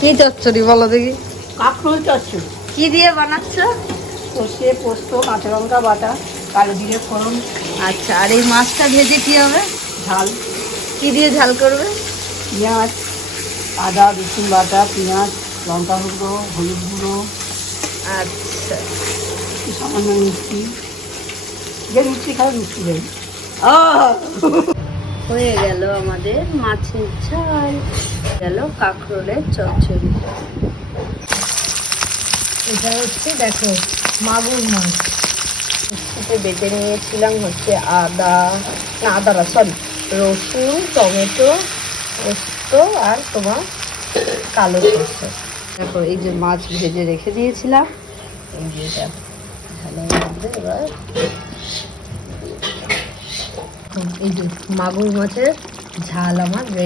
কি চচ্চড়ি বলো দেখি? কাঁকরোল চচ্চড়ি। কি দিয়ে বানাচ্ছ? সর্ষে, পোস্ত, কাঁচা লঙ্কা বাটা, কালো জিরে ফোড়ন। আচ্ছা, আর এই মাছটা ভেজে কি হবে? ঝাল। কি দিয়ে ঝাল করবে? পেঁয়াজ, আদা রসুন বাটা, পেঁয়াজ, লঙ্কা গুঁড়ো, হলুদ গুঁড়ো, আচ্ছা, সামান্য মিষ্টি। যে মিষ্টি খাবে মিষ্টি দেবে। হয়ে গেল আমাদের মাছের ঝাল, গেল কাঁকরোলের চচ্চড়ি। এটা হচ্ছে দেখো মাগুর মাছ, মিষ্টিতে বেটে নিয়েছিলাম হচ্ছে রসুন, টমেটো, পোস্ত আর তোমার কালো সরষে। দেখো এই যে মাছ ভেজে রেখে দিয়েছিলাম, এই যে এটা ঝালের মধ্যে এবার এই যে মাগুর মাছের ঝাল আমার